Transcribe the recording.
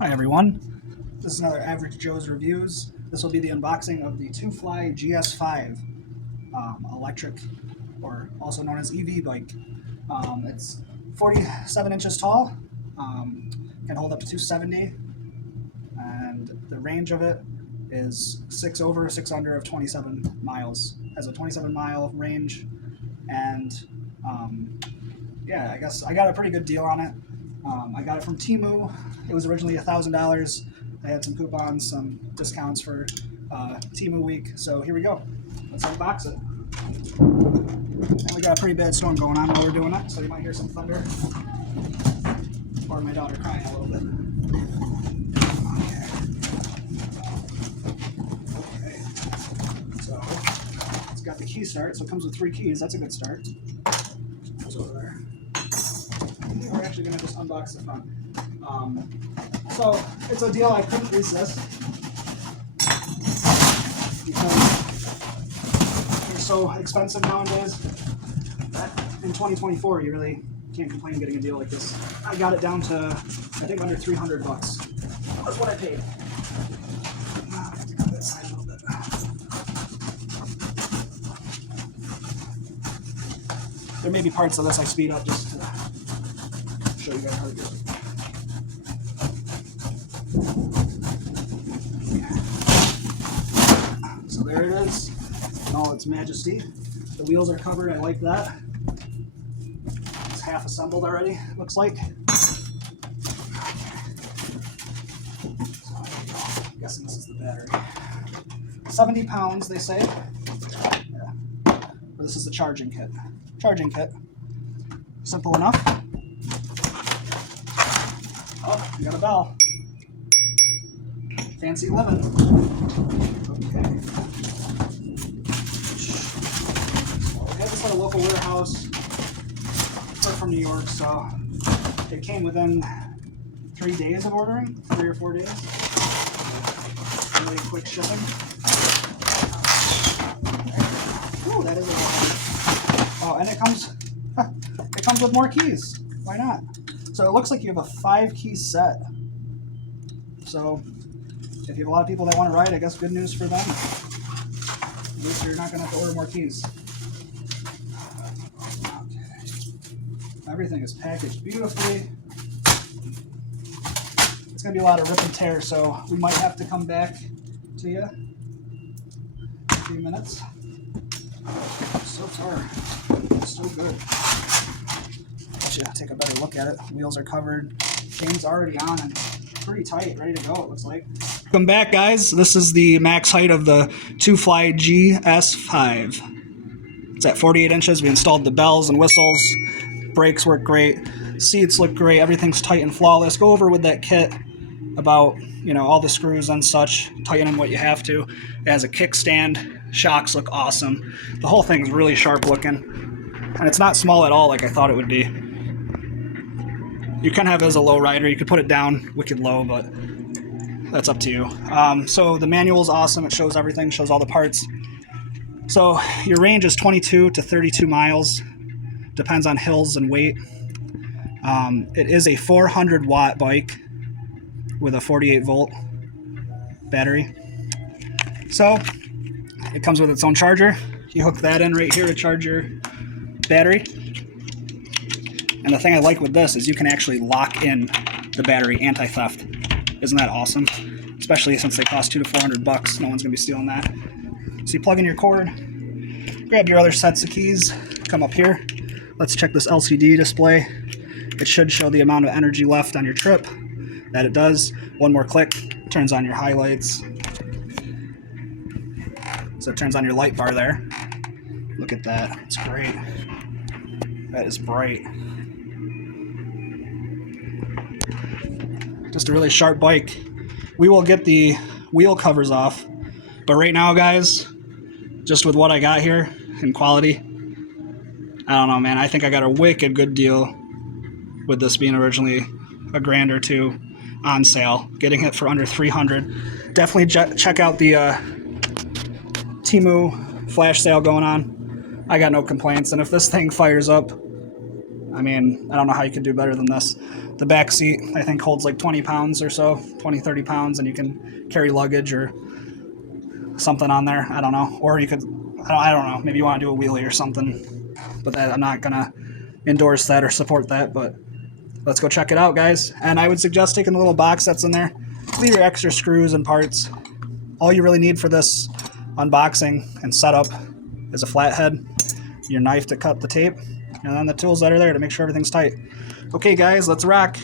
Hi everyone, this is another Average Joe's Reviews. This will be the unboxing of the TOOFLY GS5 electric, or also known as EV bike. It's 47 inches tall, can hold up to 270, and the range of it is 6 over, 6 under of 27 miles. Has a 27-mile range, and yeah, I guess I got a pretty good deal on it. I got it from Temu. It was originally $1,000. I had some coupons, some discounts for Temu week. So here we go. Let's unbox it. And we got a pretty bad storm going on while we're doing it, so you might hear some thunder or my daughter crying a little bit. Okay. So it's got the key start, so it comes with 3 keys. That's a good start. Goes over there. We're actually going to just unbox the front. So it's a deal I couldn't resist because they're so expensive nowadays. In 2024, you really can't complain getting a deal like this. I got it down to, I think, under $300. That's what I paid. I have to cut that side a little bit. There may be parts of this I speed up just to show you guys how to do it. So there it is in all its majesty. The wheels are covered, I like that. It's half assembled already, looks like. So I'm guessing this is the battery. 70 pounds, they say. Yeah. But this is the charging kit. Charging kit. Simple enough. Oh, we got a bell. Fancy living. Okay. So I had this at a local warehouse. We're from New York, so it came within 3 days of ordering, 3 or 4 days. Really quick shipping. Ooh, that is a lot. Oh, and it comes with more keys. Why not? So it looks like you have a 5-key set. So if you have a lot of people that want to ride, I guess good news for them. At least you're not going to have to order more keys. Okay. Everything is packaged beautifully. It's going to be a lot of rip and tear, so we might have to come back to you in a few minutes. So far, so good. Take a better look at it. Wheels are covered. Chain's already on and pretty tight, ready to go, it looks like. Welcome back, guys. This is the max height of the TOOFLY GS5. It's at 48 inches. We installed the bells and whistles. Brakes work great. Seats look great. Everything's tight and flawless. Go over with that kit about, all the screws and such. Tighten them what you have to. It has a kickstand. Shocks look awesome. The whole thing's really sharp looking. And it's not small at all like I thought it would be. You can have it as a low rider. You could put it down wicked low, but that's up to you. So the manual is awesome. It shows everything, shows all the parts. So your range is 22 to 32 miles. Depends on hills and weight. It is a 400-watt bike with a 48-volt battery. So it comes with its own charger. You hook that in right here to charge your battery. And the thing I like with this is you can actually lock in the battery anti-theft. Isn't that awesome? Especially since they cost $200 to $400. No one's gonna be stealing that. So you plug in your cord, grab your other sets of keys, come up here. Let's check this LCD display. It should show the amount of energy left on your trip. That it does. One more click, turns on your highlights. So it turns on your light bar there. Look at that, it's great. That is bright. Just a really sharp bike. We will get the wheel covers off, but right now, guys, just with what I got here in quality, I don't know, man. I think I got a wicked good deal with this being originally $1,000 or $2,000 on sale. Getting it for under $300. Definitely check out the Temu flash sale going on. I got no complaints, and if this thing fires up, I mean, I don't know how you could do better than this. The back seat, I think, holds like 20 pounds or so, 20, 30 pounds, and you can carry luggage or something on there. I don't know. Or you could, I don't know, maybe you want to do a wheelie or something. But I'm not going to endorse that or support that, but let's go check it out, guys. And I would suggest taking the little box that's in there. Leave your extra screws and parts. All you really need for this unboxing and setup is a flathead, your knife to cut the tape, and then the tools that are there to make sure everything's tight. Okay, guys, let's rock.